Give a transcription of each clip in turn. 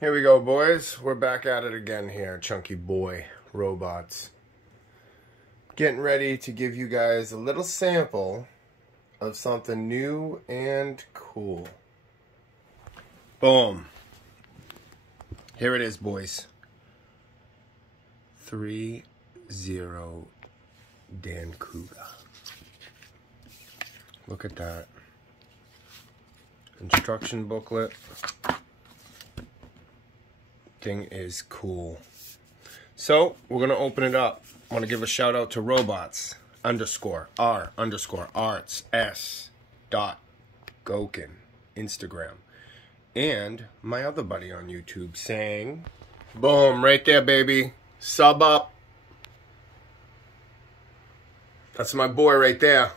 Here we go, boys. We're back at it again here. Chunky boy robots. Getting ready to give you guys a little sample of something new and cool. Boom. Here it is, boys. 3-0 Dancouga. Look at that. Instruction booklet. Thing is cool. So we're gonna open it up. I want to give a shout out to robots _R_arts s.goken Instagram, and my other buddy on YouTube saying, boom, right there, baby, sub up. That's my boy right there.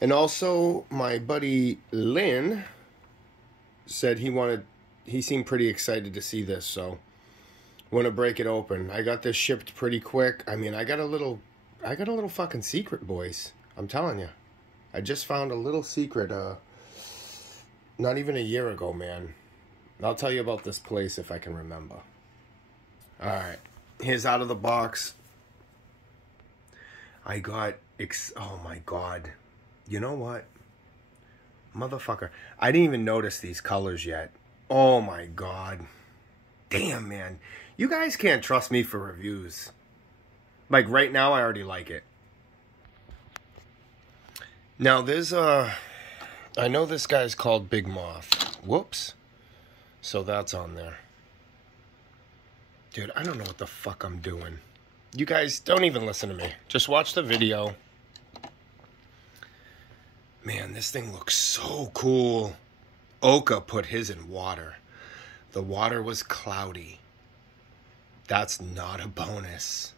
And also my buddy Lynn said he seemed pretty excited to see this, so I want to break it open. I got this shipped pretty quick. I mean, I got a little fucking secret, boys. I'm telling you. I just found a little secret, not even a year ago, man. I'll tell you about this place if I can remember. Alright, here's out of the box. I got, oh my god. You know what? Motherfucker. I didn't even notice these colors yet. Oh my god. Damn, man. You guys can't trust me for reviews. Like, right now, I already like it. Now, there's I know this guy's called Big Moth. Whoops. So that's on there. Dude, I don't know what the fuck I'm doing. You guys, don't even listen to me. Just watch the video. Man, this thing looks so cool. Oka put his in water. The water was cloudy. That's not a bonus.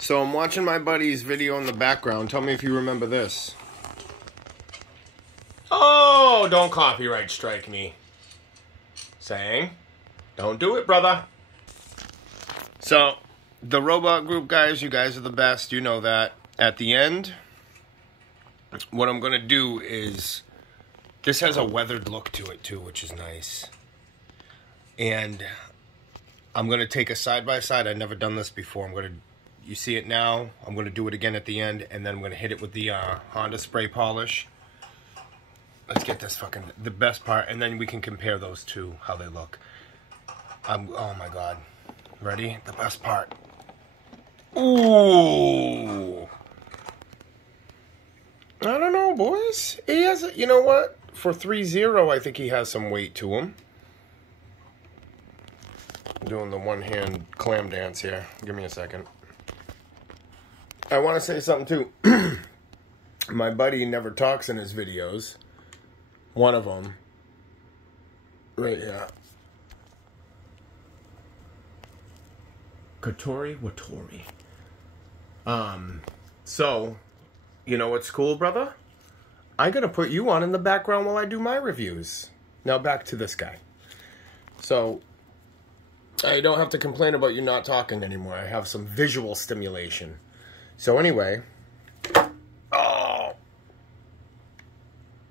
So I'm watching my buddy's video in the background. Tell me if you remember this. Oh, don't copyright strike me. Saying, don't do it, brother. So, the robot group guys, you guys are the best. You know that. At the end, what I'm going to do is, this has a weathered look to it too, which is nice. And I'm going to take a side-by-side. I've never done this before. You see it now. I'm going to do it again at the end, and then I'm going to hit it with the Honda spray polish. Let's get this the best part, and then we can compare those two, how they look. Oh my god. Ready? The best part. Ooh. I don't know, boys. He has, you know what? For 3-0, I think he has some weight to him. I'm doing the one-hand clam dance here. Give me a second. I want to say something, too. My buddy never talks in his videos. One of them. Right here. Katori Watori. So, you know what's cool, brother? I'm going to put you on in the background while I do my reviews. Now back to this guy. So, I don't have to complain about you not talking anymore. I have some visual stimulation. So anyway. Oh!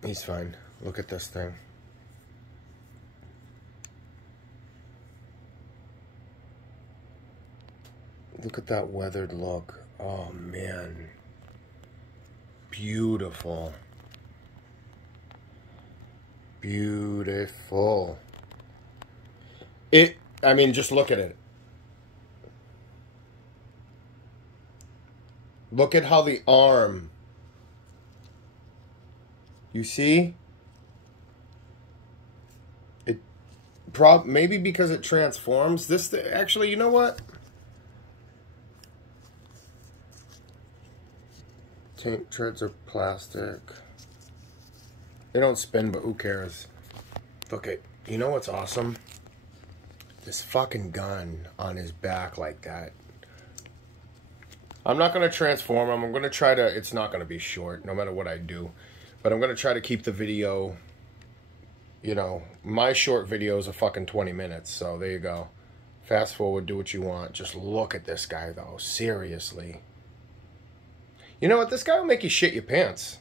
He's fine. Look at this thing. Look at that weathered look. Oh, man. Beautiful. Beautiful. I mean, just look at it. Look at how the arm. You see? Maybe because it transforms. Actually, you know what? Tank treads are plastic. They don't spin, but who cares? Look at, you know what's awesome? This fucking gun on his back like that. I'm not going to transform him. I'm going to try to, it's not going to be short, no matter what I do. But I'm going to try to keep the video, you know, my short videos are fucking 20 minutes. So there you go. Fast forward, do what you want. Just look at this guy, though. Seriously. You know what? This guy will make you shit your pants.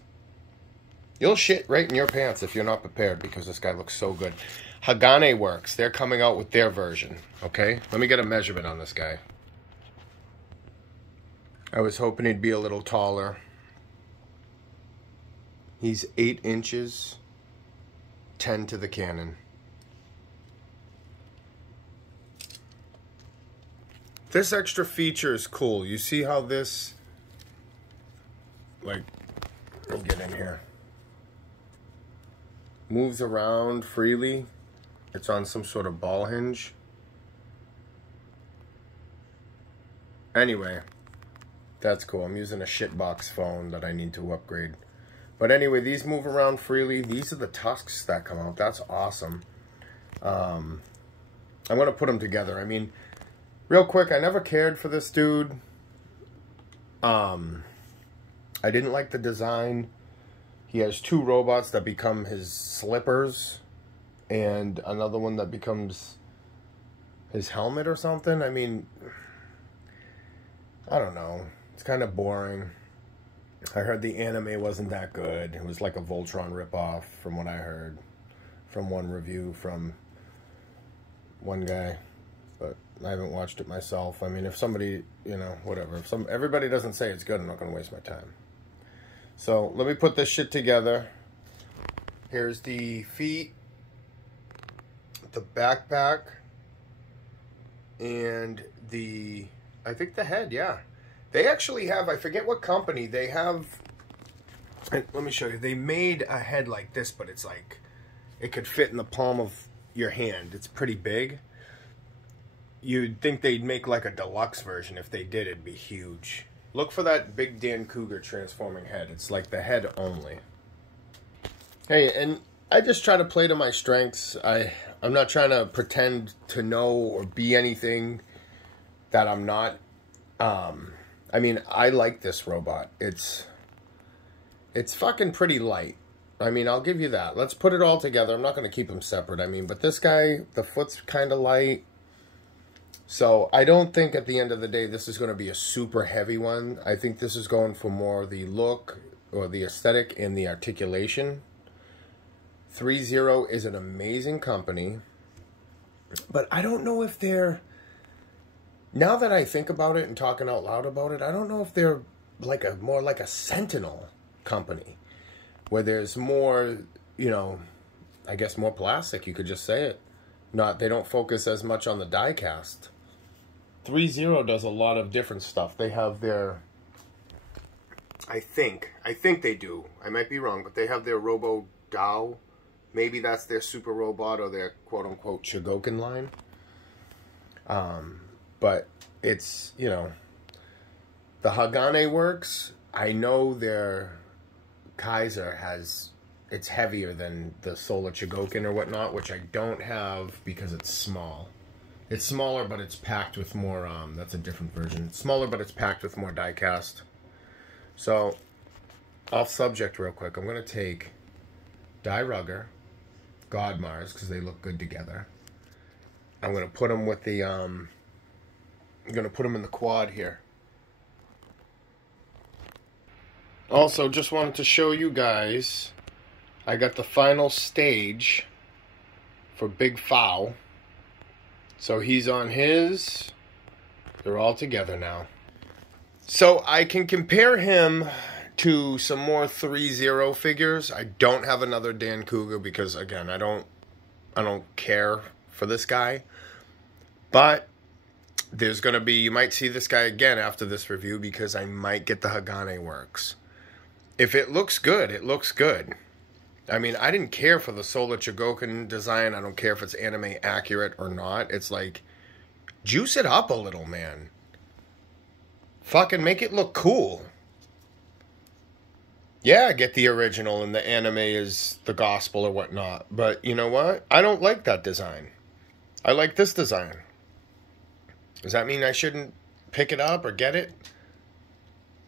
You'll shit right in your pants if you're not prepared because this guy looks so good. Hagane Works. They're coming out with their version. Okay? Let me get a measurement on this guy. I was hoping he'd be a little taller. He's 8 inches, 10 to the cannon. This extra feature is cool. You see how this, like, let me get in here, moves around freely. It's on some sort of ball hinge. Anyway, that's cool. I'm using a shitbox phone that I need to upgrade. But anyway, these move around freely. These are the tusks that come out. That's awesome. I'm going to put them together. I mean, real quick, I never cared for this dude. I didn't like the design. He has 2 robots that become his slippers. And another one that becomes his helmet or something. I mean, I don't know. It's kind of boring. I heard the anime wasn't that good. It was like a Voltron ripoff, from what I heard. From one review from one guy. But I haven't watched it myself. I mean, if somebody, you know, whatever. If everybody doesn't say it's good, I'm not going to waste my time. So, let me put this shit together. Here's the feet, the backpack, and the, I think the head, yeah. They actually have, I forget what company, they have, let me show you. They made a head like this, but it's like, it could fit in the palm of your hand. It's pretty big. You'd think they'd make like a deluxe version. If they did, it'd be huge. Look for that big Dancouga transforming head. It's like the head only. Hey, and I just try to play to my strengths. I'm not trying to pretend to know or be anything that I'm not. I mean, I like this robot. It's fucking pretty light. I mean, I'll give you that. Let's put it all together. I'm not going to keep them separate. I mean, but this guy, the foot's kind of light. So I don't think at the end of the day this is going to be a super heavy one. I think this is going for more the look or the aesthetic and the articulation. 3-0 is an amazing company. But I don't know if they're... Now that I think about it and talking out loud about it, I don't know if they're like more like a Sentinel company. Where there's more, you know, I guess more plastic, you could just say it. They don't focus as much on the die cast. 3-0 does a lot of different stuff. They have their, I think they do. I might be wrong, but they have their Robo Dow. Maybe that's their super robot or their quote-unquote Chogokin line. But it's, you know, the Hagane Works, I know their Kaiser has, it's heavier than the Solar Chogokin or whatnot, which I don't have because it's small. It's smaller, but it's packed with more, that's a different version. It's smaller, but it's packed with more die cast. So, off subject real quick, I'm going to take Die Rugger, Godmars, because they look good together. I'm going to put them with the, I'm going to put them in the quad here. Also, just wanted to show you guys, I got the final stage for Big Fow. So he's on his. They're all together now. So I can compare him to some more 3-0 figures. I don't have another Dancouga because, again, I don't care for this guy. But there's going to be, you might see this guy again after this review because I might get the Hagane Works. If it looks good, it looks good. I mean, I didn't care for the Solar Chogokin design. I don't care if it's anime accurate or not. It's like, juice it up a little, man. Fucking make it look cool. Yeah, get the original and the anime is the gospel or whatnot. But you know what? I don't like that design. I like this design. Does that mean I shouldn't pick it up or get it?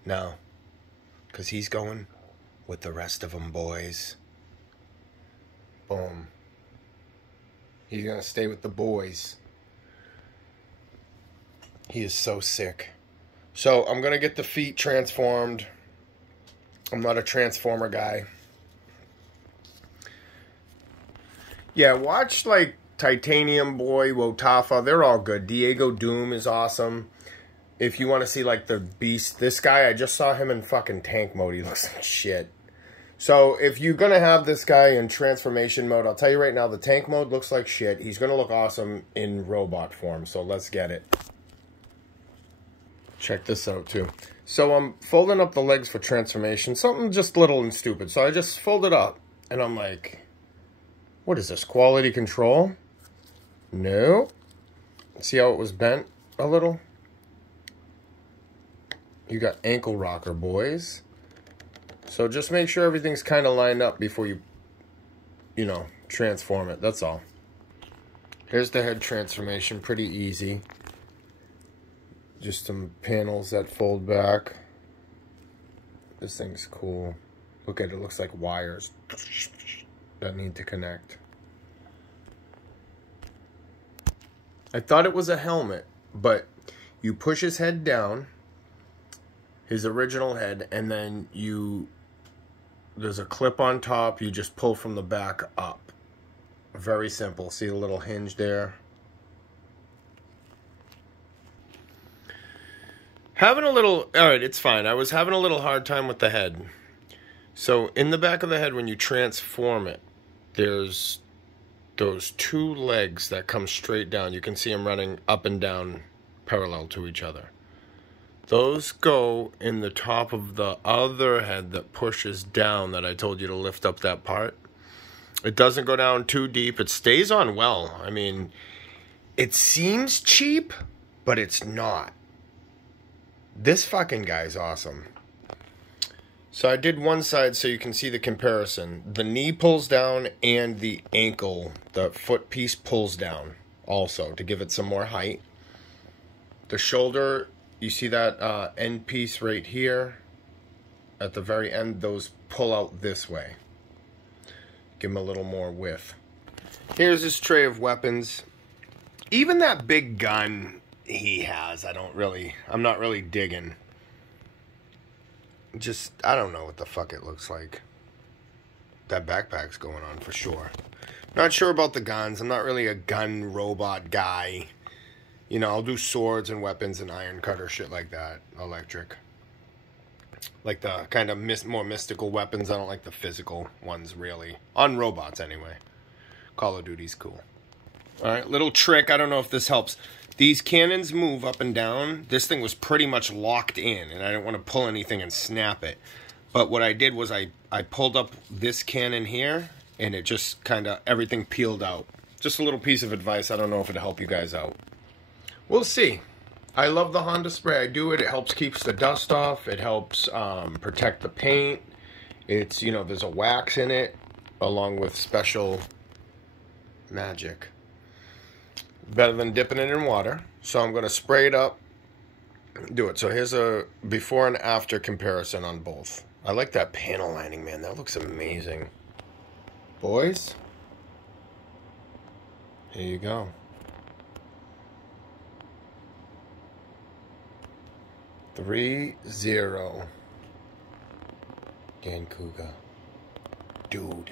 No. Because he's going with the rest of them, boys. Boom. He's going to stay with the boys. He is so sick. So, I'm going to get the feet transformed. I'm not a transformer guy. Yeah, watch like Titanium Boy, Wotafa. They're all good. Diego Doom is awesome. If you want to see like the beast, this guy, I just saw him in fucking tank mode. He looks like shit. So if you're going to have this guy in transformation mode, I'll tell you right now, the tank mode looks like shit. He's going to look awesome in robot form. So let's get it. Check this out too. So I'm folding up the legs for transformation. Something just little and stupid. So I just fold it up and I'm like, what is this, quality control? No. See how it was bent a little? You got ankle rocker, boys. So just make sure everything's kind of lined up before you know, transform it. That's all. Here's the head transformation. Pretty easy. Just some panels that fold back. This thing's cool. Look at it. It looks like wires that need to connect. I thought it was a helmet, but you push his head down, his original head, and then there's a clip on top. You just pull from the back up. Very simple. See the little hinge there? Having a little, alright, it's fine. I was having a little hard time with the head. So in the back of the head, when you transform it, there's those two legs that come straight down. You can see them running up and down parallel to each other. Those go in the top of the other head that pushes down, that I told you to lift up that part. It doesn't go down too deep. It stays on well. I mean, it seems cheap, but it's not. This fucking guy's awesome. So I did one side so you can see the comparison. The knee pulls down and the ankle, the foot piece pulls down also to give it some more height. The shoulder, you see that end piece right here? At the very end, those pull out this way. Give him a little more width. Here's his tray of weapons. Even that big gun he has, I'm not really digging. Just, I don't know what the fuck it looks like. That backpack's going on for sure. Not sure about the guns. I'm not really a gun robot guy. You know, I'll do swords and weapons and iron cutter, shit like that. Electric. Like the kind of more mystical weapons. I don't like the physical ones, really. On robots, anyway. Call of Duty's cool. Alright, little trick. I don't know if this helps. These cannons move up and down. This thing was pretty much locked in, and I didn't want to pull anything and snap it. But what I did was I pulled up this cannon here, and it just kind of, everything peeled out. Just a little piece of advice. I don't know if it'll help you guys out. We'll see. I love the Honda spray. I do it. It helps keeps the dust off. It helps protect the paint. It's, you know, there's a wax in it, along with special magic. Better than dipping it in water. So I'm going to spray it up. Do it. So here's a before and after comparison on both. I like that panel lining, man. That looks amazing. Boys, here you go. 3-0. Dancouga. Dude.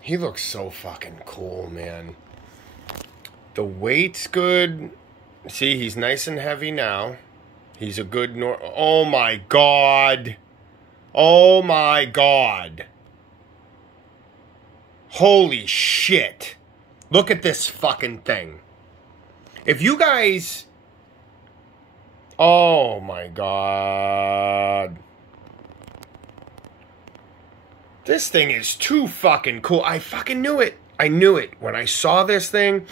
He looks so fucking cool, man. The weight's good. See, he's nice and heavy now. He's a good oh my god. Oh my god. Holy shit. Look at this fucking thing. If you guys... Oh my god. This thing is too fucking cool. I fucking knew it. I knew it. When I saw this thing,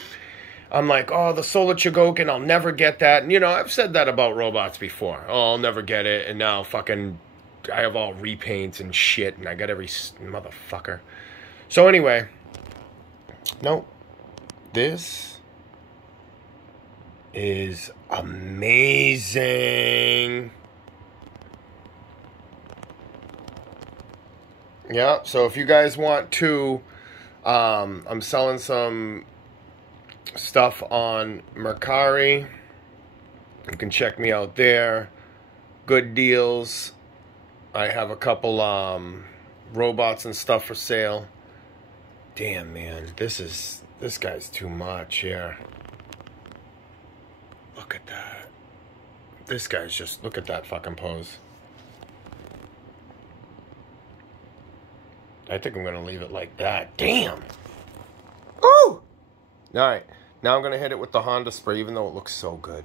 I'm like, oh, the Solar Chogokin, I'll never get that. And, you know, I've said that about robots before. Oh, I'll never get it. And now fucking, I have all repaints and shit. And I got every motherfucker. So anyway. Nope. This is amazing. Yeah, so if you guys want to, I'm selling some stuff on Mercari. You can check me out there. Good deals. I have a couple robots and stuff for sale. Damn, man, this guy's too much here. Look at that. This guy's just, look at that fucking pose. I think I'm going to leave it like that. Damn. Ooh! Alright, now I'm going to hit it with the Honda spray, even though it looks so good.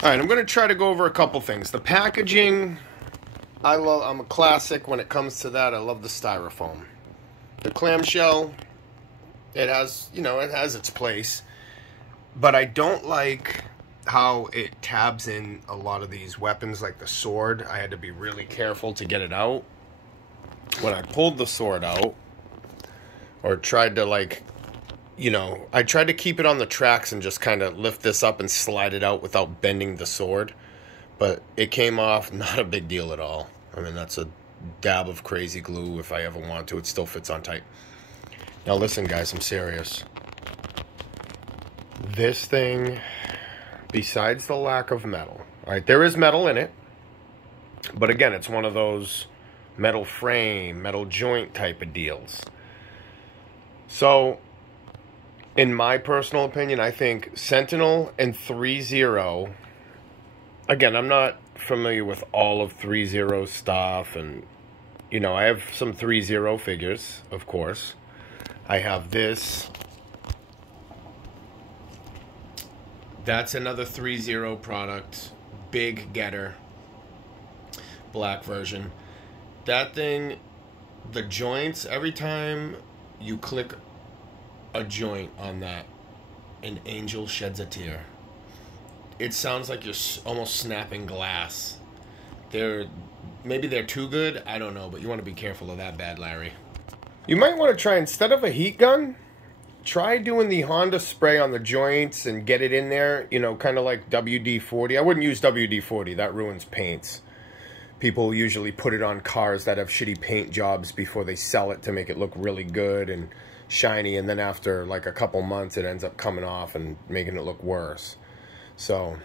All right, I'm going to try to go over a couple things. The packaging, I'm a classic when it comes to that. I love the styrofoam. The clamshell, it has, it has its place. But I don't like how it tabs in a lot of these weapons, like the sword. I had to be really careful to get it out. When I pulled the sword out, or tried to, you know, I tried to keep it on the tracks and just kind of lift this up and slide it out without bending the sword. But it came off, not a big deal at all. I mean, that's a dab of crazy glue if I ever want to. It still fits on tight. Now listen, guys, I'm serious. This thing, besides the lack of metal, all right, there is metal in it. But again, it's one of those metal frame, metal joint type of deals. So, in my personal opinion, I think Sentinel and 3-0, again, I'm not familiar with all of 3-0 stuff, and, you know, I have some 3-0 figures, of course. I have this. That's another 3-0 product. Big getter. Black version. That thing, the joints, every time you click a joint on that, an angel sheds a tear. It sounds like you're almost snapping glass. Maybe they're too good, I don't know, but you want to be careful of that bad, Larry. You might want to try, instead of a heat gun, try doing the Honda spray on the joints and get it in there, you know, kind of like WD-40. I wouldn't use WD-40, that ruins paints. People usually put it on cars that have shitty paint jobs before they sell it to make it look really good and shiny, and then after like a couple months it ends up coming off and making it look worse. So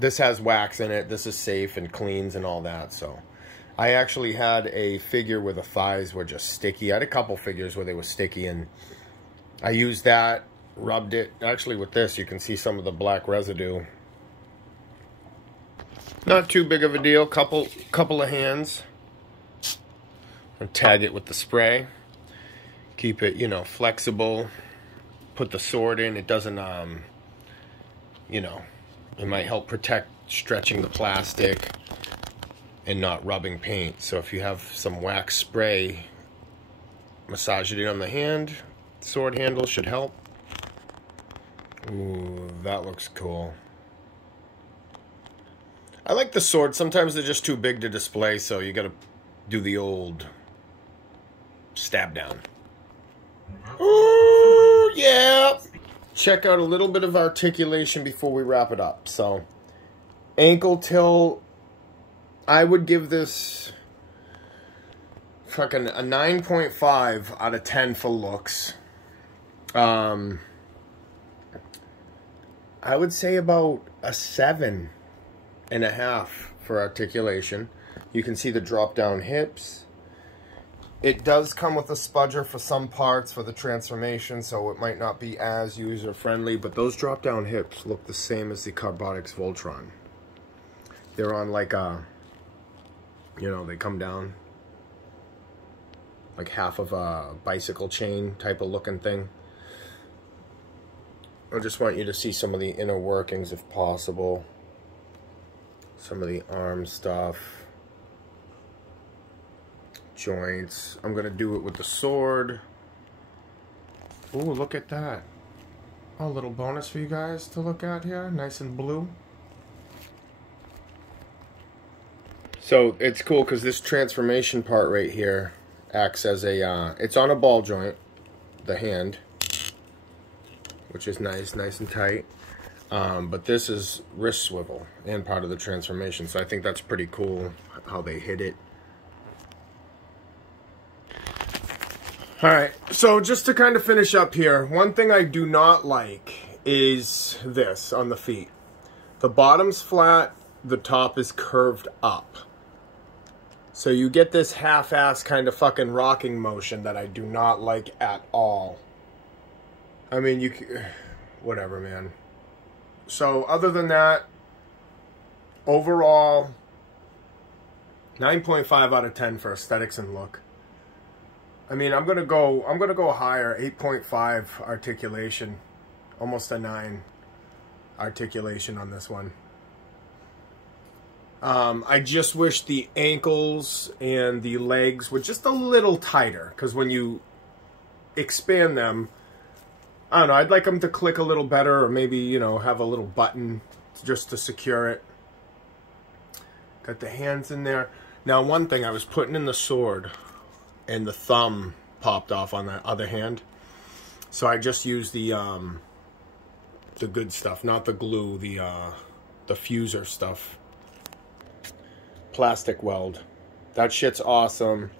this has wax in it, this is safe and cleans and all that. So I actually had a figure where the thighs were just sticky. I had a couple figures where they were sticky, and I used that, rubbed it. Actually with this you can see some of the black residue. Not too big of a deal, couple of hands. And tag it with the spray. Keep it, you know, flexible. Put the sword in. It doesn't, you know, it might help protect stretching the plastic and not rubbing paint. So if you have some wax spray, massage it in on the hand. Sword handle should help. Ooh, that looks cool. I like the sword. Sometimes they're just too big to display, so you gotta do the old stab down. Ooh, yeah! Check out a little bit of articulation before we wrap it up. So, ankle till, I would give this fucking a 9.5 out of 10 for looks. I would say about a 7.5 for articulation. You can see the drop down hips. It does come with a spudger for some parts for the transformation, so it might not be as user friendly, but those drop down hips look the same as the Carbonics Voltron. They're on like a, you know, they come down like half of a bicycle chain type of looking thing. I just want you to see some of the inner workings if possible. Some of the arm stuff. Joints. I'm going to do it with the sword. Ooh, look at that. A little bonus for you guys to look at here. Nice and blue. So it's cool because this transformation part right here acts as a, it's on a ball joint, the hand, which is nice and tight. But this is wrist swivel and part of the transformation. So I think that's pretty cool how they hit it. Alright, so just to kind of finish up here, one thing I do not like is this on the feet. The bottom's flat, the top is curved up. So you get this half-ass kind of fucking rocking motion that I do not like at all. I mean, whatever, man. So other than that, overall, 9.5 out of 10 for aesthetics and look. I mean, I'm gonna go higher, 8.5 articulation, almost a 9 articulation on this one. I just wish the ankles and the legs were just a little tighter, because when you expand them, I don't know, I'd like them to click a little better, or maybe, you know, have a little button just to secure it. Got the hands in there. Now, one thing, I was putting in the sword, and the thumb popped off on that other hand. So I just use the good stuff, not the glue, the fuser stuff. Plastic weld. That shit's awesome.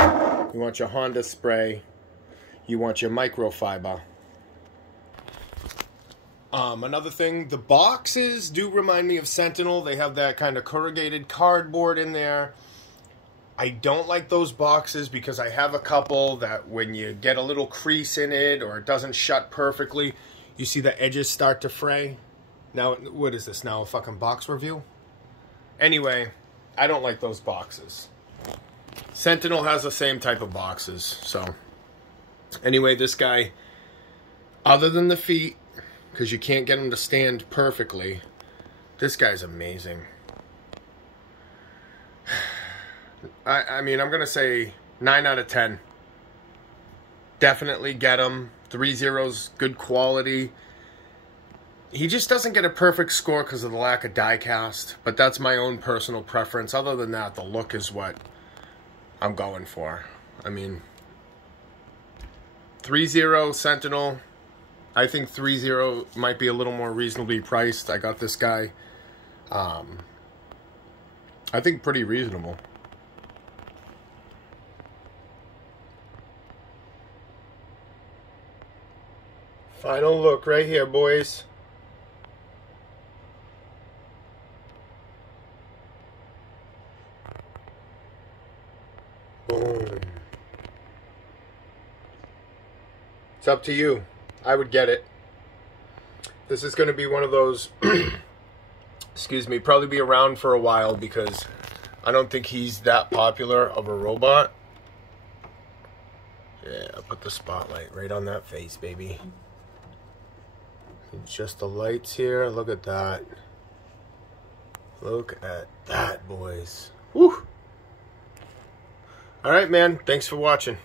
You want your Honda spray. You want your microfiber. Another thing, the boxes do remind me of Sentinel. They have that kind of corrugated cardboard in there. I don't like those boxes because I have a couple that when you get a little crease in it or it doesn't shut perfectly, you see the edges start to fray. Now, what is this now, a fucking box review? Anyway, I don't like those boxes. Sentinel has the same type of boxes, so. Anyway, this guy, other than the feet, because you can't get him to stand perfectly, this guy's amazing. I mean, I'm going to say 9 out of 10. Definitely get him. 3.0's good quality. He just doesn't get a perfect score because of the lack of die cast, but that's my own personal preference. Other than that, the look is what I'm going for. I mean, 3.0 Sentinel. I think 3.0 might be a little more reasonably priced. I got this guy, I think pretty reasonable. Final look right here, boys. Boom. It's up to you. I would get it. This is going to be one of those, excuse me, probably be around for a while because I don't think he's that popular of a robot. Yeah, I'll put the spotlight right on that face, baby. Just the lights here. Look at that. Look at that, boys. Woo! All right, man. Thanks for watching.